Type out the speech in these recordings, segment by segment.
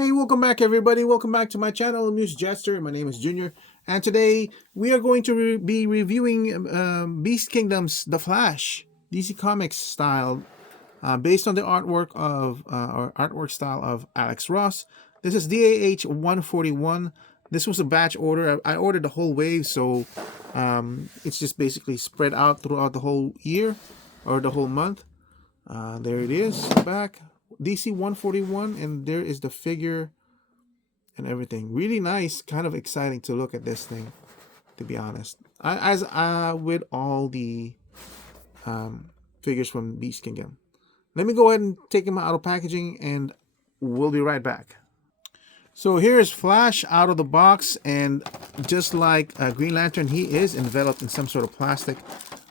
Hey, welcome back everybody. Welcome back to my channel, AmusedJester. My name is Junior, and today we are going to be reviewing Beast Kingdom's The Flash, DC Comics style, based on the artwork of or artwork style of Alex Ross. This is DAH 141. This was a batch order. I ordered the whole wave, so it's just basically spread out throughout the whole year or the whole month. There it is, back. DC 141, and there is the figure and everything. Really nice, kind of exciting to look at this thing, to be honest. As with all the figures from Beast Kingdom. Let me go ahead and take him out of packaging, and we'll be right back. So here's Flash out of the box, and just like Green Lantern, he is enveloped in some sort of plastic,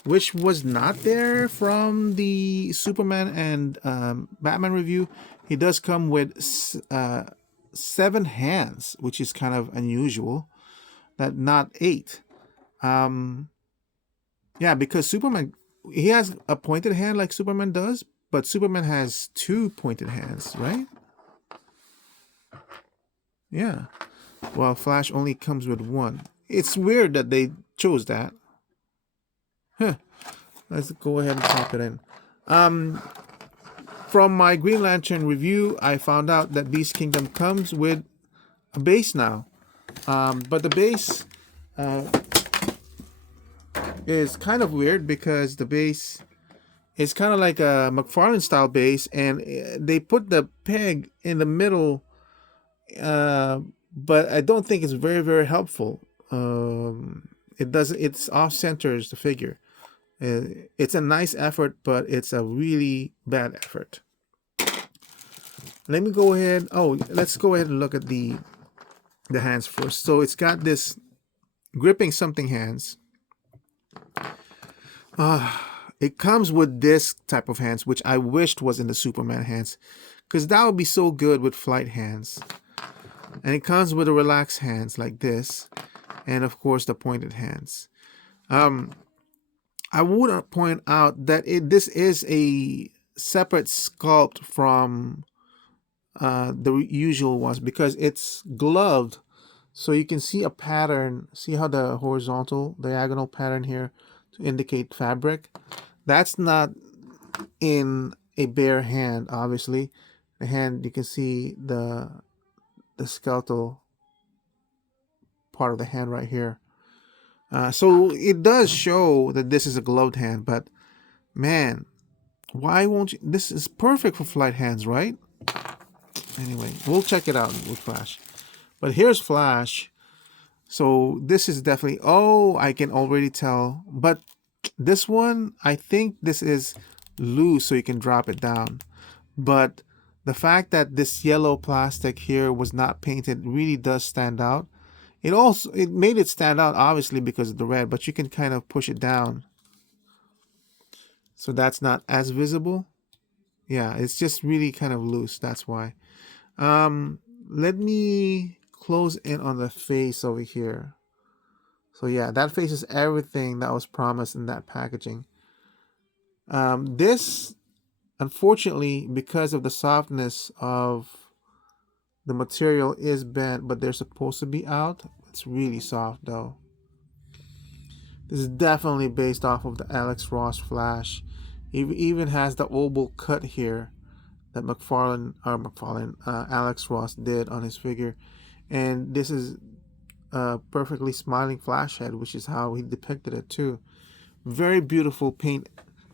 which was not there from the Superman and Batman review. He does come with 7 hands, which is kind of unusual. That not 8. Yeah, because Superman, he has a pointed hand like Superman does, but Superman has 2 pointed hands, right? Yeah. Well, Flash only comes with 1. It's weird that they chose that. Huh. Let's go ahead and pop it in. From my Green Lantern review, I found out that Beast Kingdom comes with a base now. But the base is kind of weird because the base is kind of like a McFarlane style base, and they put the peg in the middle, but I don't think it's very helpful. It's off centers the figure. It's a nice effort, but it's a really bad effort. Let me go ahead. Oh, let's go ahead and look at the hands first. So it's got this gripping something hands. It comes with this type of hands, which I wished was in the Superman hands, because that would be so good with flight hands. And it comes with the relaxed hands like this, and of course the pointed hands. I would point out that this is a separate sculpt from the usual ones, because it's gloved, so you can see a pattern. See how the horizontal diagonal pattern here to indicate fabric? That's not in a bare hand, obviously. The hand, you can see the skeletal part of the hand right here. So it does show that this is a gloved hand, but man, why won't you? This is perfect for flight hands, right? Anyway, we'll check it out with Flash. But here's Flash. So this is definitely, oh, I can already tell. But this one, I think this is loose, so you can drop it down. But the fact that this yellow plastic here was not painted really does stand out. It made it stand out, obviously, because of the red, but you can kind of push it down, so that's not as visible. Yeah, it's just really kind of loose, that's why. Let me close in on the face over here. So yeah, that face is everything that was promised in that packaging. This, unfortunately, because of the softness of the material, is bent, but they're supposed to be out. It's really soft though. This is definitely based off of the Alex Ross Flash. It even has the oval cut here that Alex Ross did on his figure. And this is a perfectly smiling Flash head, which is how he depicted it too. Very beautiful paint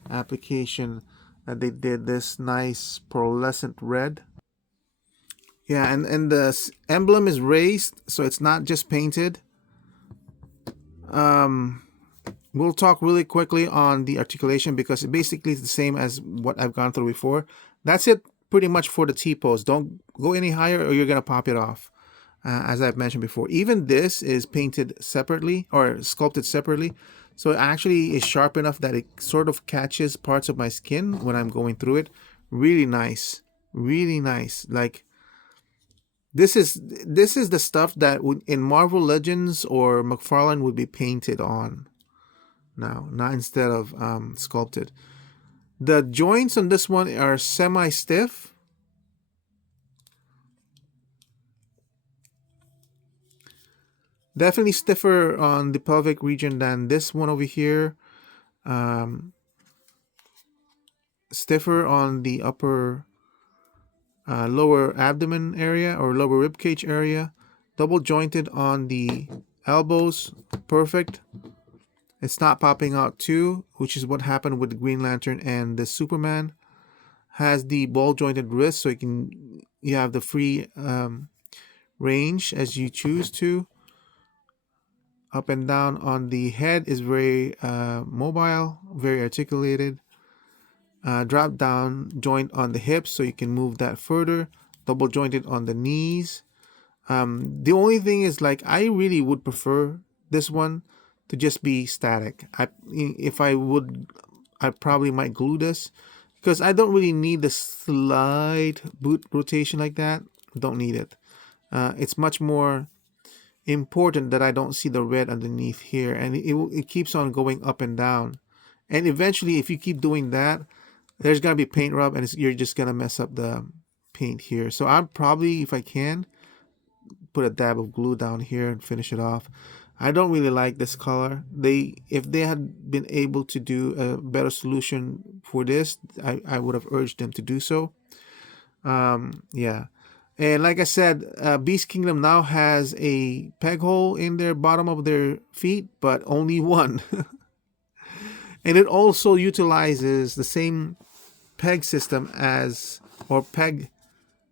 application that they did. This nice pearlescent red. Yeah, and the emblem is raised, so it's not just painted. We'll talk really quickly on the articulation, because it basically is the same as what I've gone through before. That's it pretty much for the T-pose. Don't go any higher or you're going to pop it off, as I've mentioned before. Even this is painted separately or sculpted separately, so it actually is sharp enough that it sort of catches parts of my skin when I'm going through it. Really nice. Really nice. Like, this is the stuff that would, in Marvel Legends or McFarlane, would be painted on now, not instead of sculpted. The joints on this one are semi-stiff. Definitely stiffer on the pelvic region than this one over here. Um, Stiffer on the upper lower abdomen area or lower rib cage area. Double jointed on the elbows. Perfect. It's not popping out too, which is what happened with the Green Lantern and the Superman. Has the ball jointed wrist, so you have the free range as you choose to. Up and down on the head is very mobile, very articulated. Drop down joint on the hips, so you can move that further. Double jointed on the knees. The only thing is, like, I really would prefer this one to just be static. If I would, I probably might glue this because I don't really need the slight boot rotation like that. Don't need it. It's much more important that I don't see the red underneath here, and it keeps on going up and down. And eventually, if you keep doing that, there's gonna be paint rub, and you're just gonna mess up the paint here. So I'm probably, if I can, put a dab of glue down here and finish it off. I don't really like this color. If they had been able to do a better solution for this, I would have urged them to do so. Yeah. And like I said, Beast Kingdom now has a peg hole in their bottom of their feet, but only one. And it also utilizes the same peg system as, or peg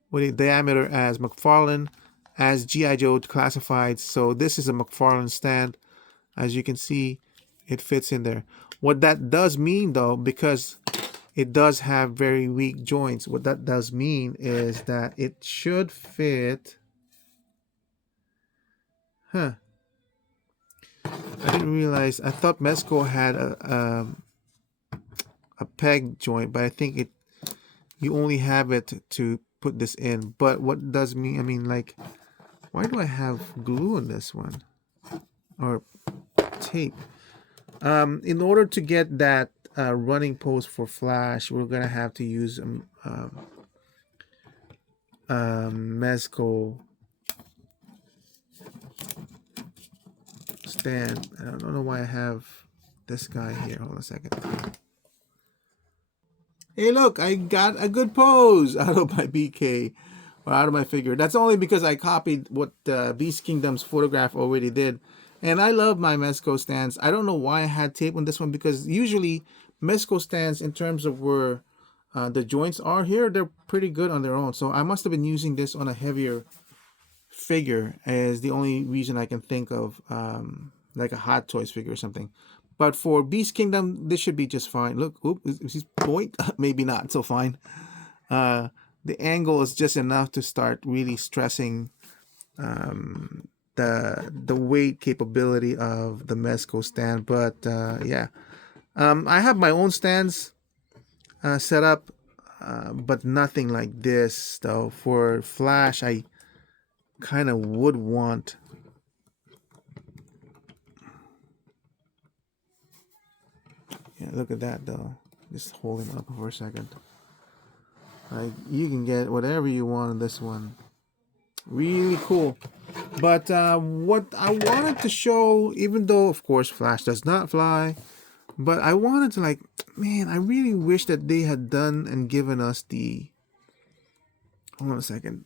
with a diameter as McFarlane, as G.I. Joe classified. So this is a McFarlane stand. As you can see, it fits in there. What that does mean, though, because it does have very weak joints, what that does mean is that it should fit. I didn't realize. I thought Mezco had a peg joint, but I think you only have it to put this in. But what does mean? I mean, like, why do I have glue on this one or tape? In order to get that running pose for Flash, we're gonna have to use Mezco stand. I don't know why I have this guy here. Hold on a second. Hey, look, I got a good pose out of my BK or out of my figure. That's only because I copied what Beast Kingdom's photograph already did. And I love my Mezco stands. I don't know why I had tape on this one, because usually Mezco stands, in terms of where the joints are here, they're pretty good on their own. So I must have been using this on a heavier figure as the only reason I can think of, like a Hot Toys figure or something. But for Beast Kingdom, this should be just fine. Look, is this point? Maybe not so fine. The angle is just enough to start really stressing the weight capability of the Mezco stand. But yeah, I have my own stands set up, but nothing like this though. For Flash, I kind of would want. Yeah, look at that though. Just hold him up for a second. Like, you can get whatever you want on this one. Really cool. But what I wanted to show, even though of course Flash does not fly, but I wanted to, like, man, I really wish that they had done and given us the. Hold on a second.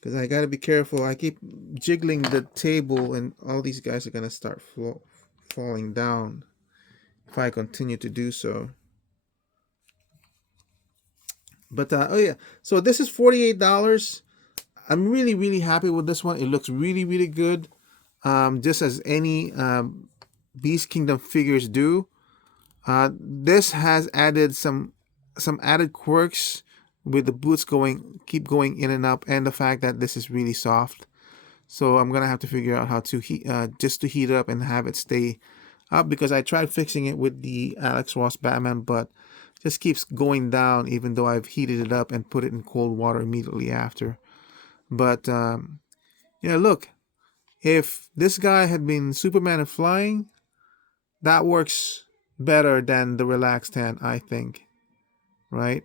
Because I gotta be careful. I keep jiggling the table, and all these guys are gonna start falling down if I continue to do so. But oh yeah, so this is $48. I'm really happy with this one. It looks really good, just as any Beast Kingdom figures do. This has added some added quirks with the boots keep going in and up, and the fact that this is really soft. So I'm gonna have to figure out how to heat it up and have it stay up, because I tried fixing it with the Alex Ross Batman, but just keeps going down even though I've heated it up and put it in cold water immediately after. But yeah, look, if this guy had been Superman and flying, that works better than the relaxed hand, I think. Right?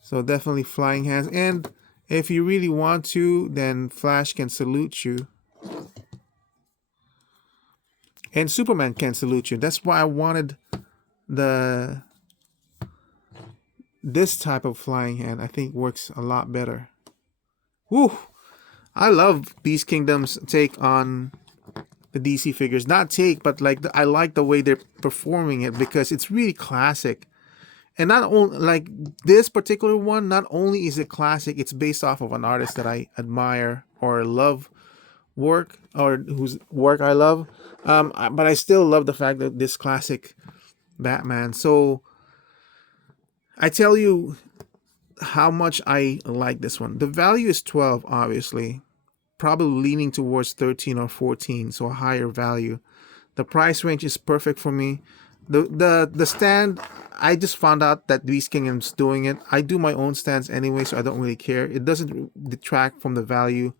So definitely flying hands. And If you really want to, then Flash can salute you. And Superman can salute you. That's why I wanted this type of flying hand. I think works a lot better. Woo! I love Beast Kingdom's take on the DC figures. Not take, but like I like the way they're performing it because it's really classic. And not only like this particular one, not only is it classic, it's based off of an artist that I admire or love work, or whose work I love. But I still love the fact that this classic Batman. So I tell you how much I like this one. The value is 12, obviously. Probably leaning towards 13 or 14, so a higher value. The price range is perfect for me. The stand, I just found out that Beast Kingdom's doing it. I do my own stands anyway, so I don't really care. It doesn't detract from the value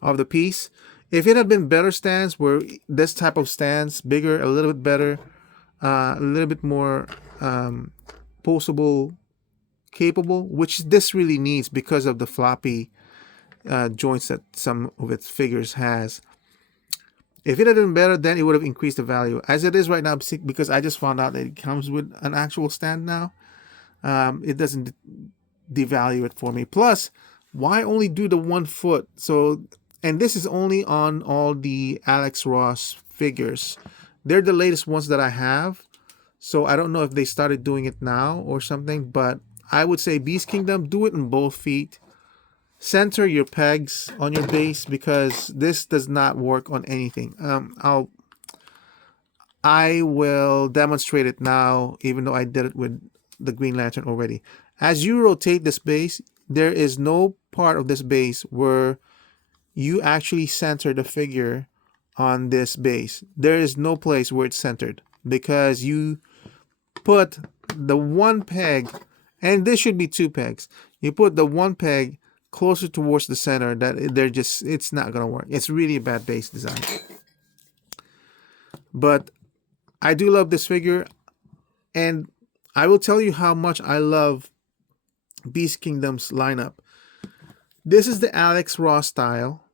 of the piece. If it had been better stands, where this type of stands, bigger, a little bit better, a little bit more postable, capable, which this really needs because of the floppy joints that some of its figures has. If it had been better, then it would have increased the value. As it is right now, because I just found out that it comes with an actual stand now, it doesn't devalue it for me. Plus, why only do the 1 foot? So, and this is only on all the Alex Ross figures. They're the latest ones that I have. So I don't know if they started doing it now or something, but I would say Beast Kingdom, do it in both feet. Center your pegs on your base because this does not work on anything. I will demonstrate it now, even though I did it with the Green Lantern already. As you rotate this base, there is no part of this base where you actually center the figure on this base. There is no place where it's centered because you put the 1 peg, and this should be 2 pegs. You put the 1 peg closer towards the center, that it's not gonna work. It's really a bad base design. But I do love this figure, and I will tell you how much I love Beast Kingdom's lineup. This is the Alex Ross style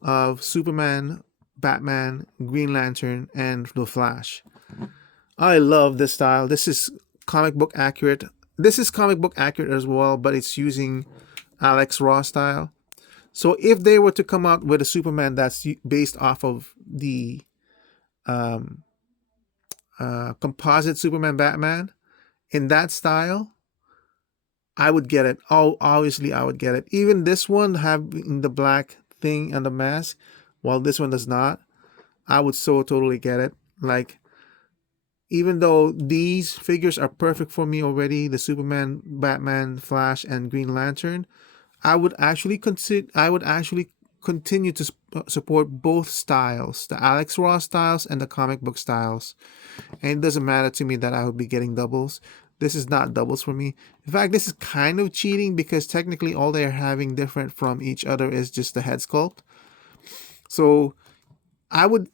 of Superman, Batman, Green Lantern, and the Flash. I love this style. This is comic book accurate. This is comic book accurate as well, but it's using Alex Ross style. So if they were to come out with a Superman that's based off of the composite Superman Batman in that style, I would get it. Oh, obviously I would get it. Even this one having the black thing and the mask, while this one does not, I would so totally get it. Like, even though these figures are perfect for me already, the Superman, Batman, Flash, and Green Lantern, I would actually continue to support both styles, the Alex Ross styles and the comic book styles. And it doesn't matter to me that I would be getting doubles. This is not doubles for me. In fact, this is kind of cheating because technically all they're having different from each other is just the head sculpt. So I would...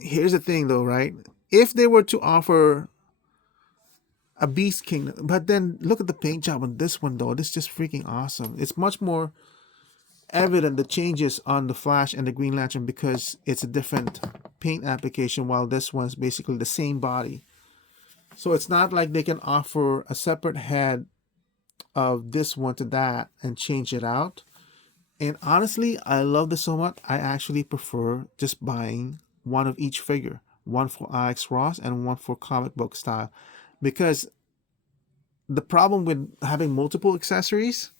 here's the thing though, right? If they were to offer a Beast Kingdom, but then look at the paint job on this one though. This is just freaking awesome. It's much more evident the changes on the Flash and the Green Lantern because it's a different paint application, while this one's basically the same body. So it's not like they can offer a separate head of this one to that and change it out. And honestly, I love this so much. I actually prefer just buying one of each figure, one for Alex Ross and one for comic book style, because the problem with having multiple accessories,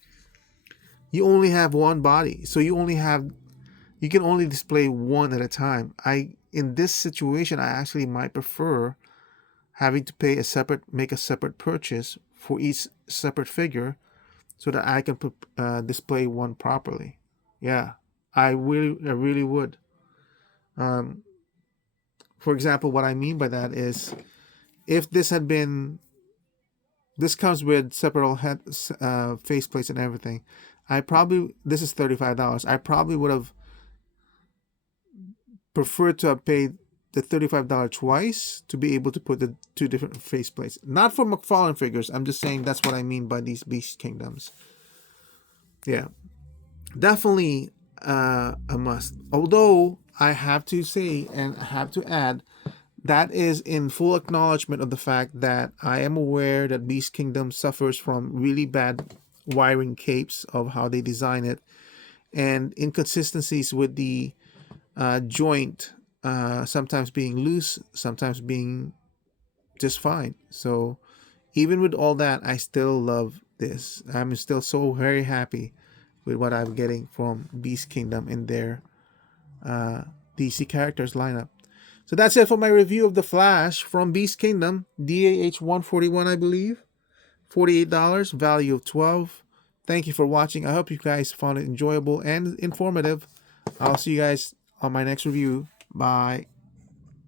you only have one body, so you can only display one at a time. In this situation, I actually might prefer having to make a separate purchase for each separate figure so that I can display one properly. Yeah, I really would. For example, what I mean by that is, if this comes with separate head faceplates and everything, this is $35. I probably would have preferred to have paid the $35 twice to be able to put the 2 different faceplates. Not for McFarlane figures. I'm just saying that's what I mean by these Beast Kingdoms. Yeah, definitely a must. Although I have to say and I have to add, that is in full acknowledgement of the fact that I am aware that Beast Kingdom suffers from really bad wiring capes of how they design it, and inconsistencies with the joint, sometimes being loose, sometimes being just fine. So even with all that, I still love this. I'm still so very happy with what I'm getting from Beast Kingdom in their uh, DC characters lineup. So that's it for my review of The Flash from Beast Kingdom, DAH 141, I believe. $48, value of 12. Thank you for watching. I hope you guys found it enjoyable and informative. I'll see you guys on my next review. Bye.